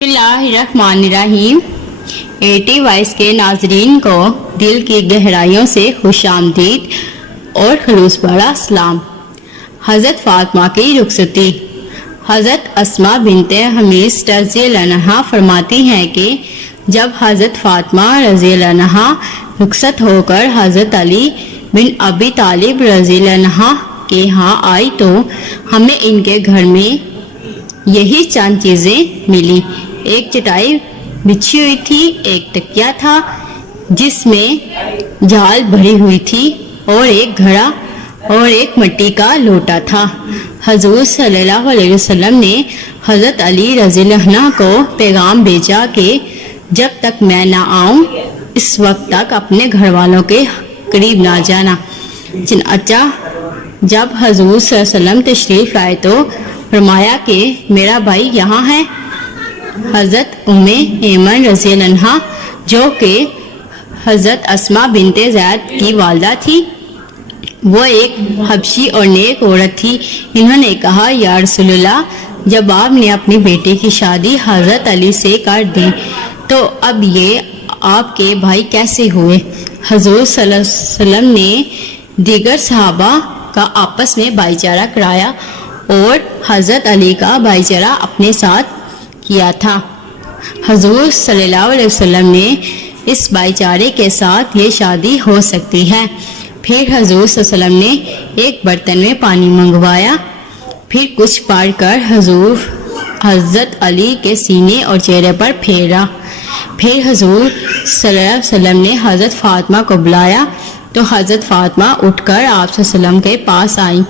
बिस्मिल्लाहिर्रहमानिर्रहीम। 80 वॉइस के नाजरीन को दिल की गहराइयों से खुशामदीद और खलूस भरा सलाम। हज़रत फ़ातिमा की रुखसती। हज़रत अस्मा बिनते हमीस रज़ियल्लाहु अन्हा फरमाती हैं कि जब हज़रत फ़ातिमा रज़ियल्लाहु अन्हा रुखसत होकर हज़रत अली बिन अबी तालिब रज़ियल्लाहु अन्हा के यहाँ आई तो हमें इनके घर में यही चंद चीज़ें मिली। एक चटाई बिछी हुई थी, एक तकिया था जिसमें झाल भरी हुई थी और एक घड़ा और एक मिट्टी का लोटा था। हजूर सल्लल्लाहु अलैहि वसल्लम ने हज़रत अली रज़ियल्लाहु अन्हु को पैगाम भेजा कि जब तक मैं ना आऊं इस वक्त तक अपने घर वालों के करीब ना जाना। चनाचा जब हजूर सल्लल्लाहु अलैहि वसल्लम तशरीफ लाए तो फरमाया कि मेरा भाई यहाँ है। हज़रत उम्मे ऐमन रज़ियल्लाहु अन्हा जो कि हज़रत अस्मा बिनते ज़ैद की वालदा थी, वो एक हबशी और नेक औरत थी। इन्होंने कहा, या रसूलल्लाह, जब आपने अपनी बेटी की शादी हज़रत अली से कर दी तो अब ये आपके भाई कैसे हुए? हजूर सल्लल्लाहु अलैहि वसल्लम ने दीगर सहाबा का आपस में भाईचारा कराया और हज़रत अली का भाईचारा अपने साथ किया था। हजूर सल्लल्लाहु अलैहि वसल्लम ने इस भाईचारे के साथ ये शादी हो सकती है। फिर हजूर सल्लल्लाहु अलैहि वसल्लम ने एक बर्तन में पानी मंगवाया, फिर कुछ पढ़कर हज़रत अली के सीने और चेहरे पर फेरा। फिर हजूर सल्लल्लाहु अलैहि वसल्लम ने हज़रत फ़ातिमा को बुलाया तो हज़रत फ़ातिमा उठकर आप सल्लल्लाहु अलैहि वसल्लम के पास आई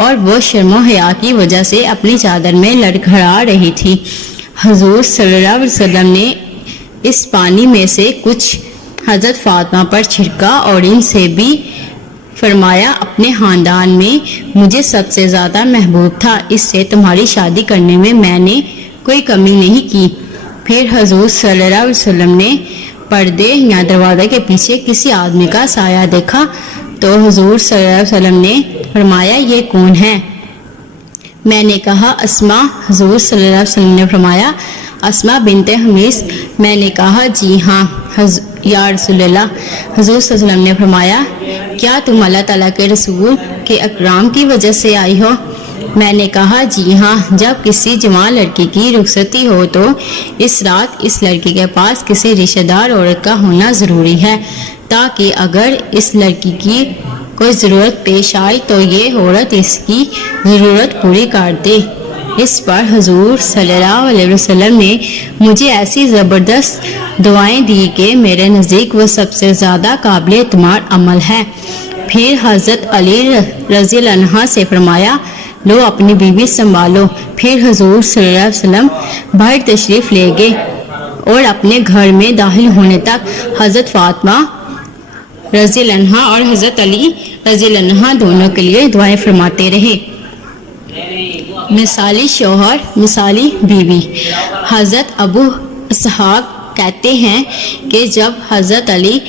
और वो शर्म हया की वजह से अपनी चादर में लड़खड़ा रही थी। हजूर सल्लल्लाहु अलैहि वसल्लम ने इस पानी में से कुछ हज़रत फ़ातिमा पर छिड़का और इनसे भी फरमाया, अपने ख़ानदान में मुझे सबसे ज़्यादा महबूब था, इससे तुम्हारी शादी करने में मैंने कोई कमी नहीं की। फिर हजूर सल्लल्लाहु अलैहि वसल्लम ने पर्दे या दरवाज़े के पीछे किसी आदमी का साया देखा तो हजूर सल्लल्लाहु अलैहि वसल्लम ने फरमाया, ये कौन है? मैंने कहा, अस्मा। हजूर सल्लल्लाहु अलैहि वसल्लम ने फरमाया, अस्मा बिनते हमीस। मैंने कहा, जी हाँ या रसूलल्लाह। हजूर सल्लल्लाहु अलैहि वसल्लम ने फरमाया, क्या तुम अल्लाह ताला के रसूल के अकराम की वजह से आई हो? मैंने कहा, जी हाँ। जब किसी जवान लड़की की रुखसती हो तो इस रात इस लड़की के पास किसी रिश्तेदार औरत का होना ज़रूरी है ताकि अगर इस लड़की की कोई ज़रूरत पेश आए तो ये औरत इसकी ज़रूरत पूरी कर दे। इस पर हजूर सल्लल्लाहु अलैहि वसल्लम ने मुझे ऐसी ज़बरदस्त दुआएं दी कि मेरे नज़दीक वो सबसे ज़्यादा काबिल एतमाद अमल है। फिर हज़रत अली रज़ियल्लाहु अन्हा से फरमाया, लो अपनी बीवी संभालो। फिर हजूर सल्लल्लाहु अलैहि वसल्लम बाहर तशरीफ़ ले गए और अपने घर में दाखिल होने तक हज़रत फ़ातिमा रज़ियल्लाहु अन्हा और हज़रत अली रज़ियल्लाहु अन्हा दोनों के लिए दुआएं फरमाते रहे। मिसाली शौहर, मिसाली बीवी। हज़रत अबू इसहाक़ कहते हैं कि जब हज़रत अली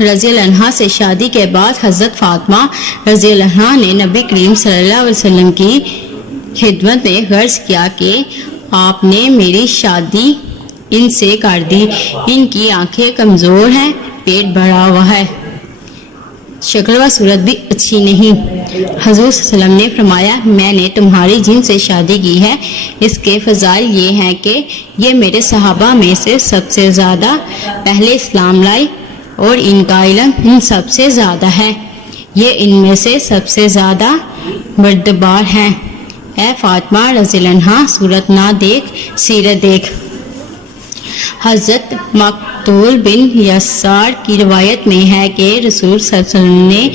रज़ियल्लाहु अन्हा से शादी के बाद हज़रत फ़ातिमा रज़ियल्लाहु अन्हा ने नबी करीम सल्लल्लाहु अलैहि वसल्लम की खिदमत में गर्ज किया कि आपने मेरी शादी इनसे कर दी। इनकी आंखें कमज़ोर हैं, पेट भरा हुआ है, शक्ल व सूरत भी अच्छी नहीं। हजूर सल्लल्लाहु अलैहि वसल्लम ने फरमाया, मैंने तुम्हारी जिनसे शादी की है इसके फ़ज़ाइल ये हैं कि ये मेरे सहाबा में से सबसे ज़्यादा पहले इस्लाम लाई और इनका इल्म इन सबसे ज़्यादा है। ये इनमें से सबसे ज़्यादा बर्दबार हैं। ए फ़ातिमा रज़ियल्लाहु अन्हा, सूरत ना देख सीरत देख। हज़रत मकतूल बिन यसार की रिवायत में है कि रसूल सल्लल्लाहु अलैहि वसल्लम ने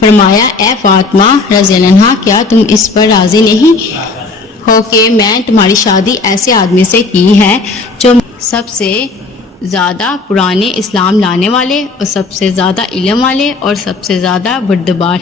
फरमाया, ए फ़ातिमा रज़ियल्लाहु अन्हा, क्या तुम इस पर राज़ी नहीं हो कि मैं तुम्हारी शादी ऐसे आदमी से की है जो सबसे ज़्यादा पुराने इस्लाम लाने वाले और सबसे ज़्यादा इल्म वाले और सबसे ज़्यादा बर्दबार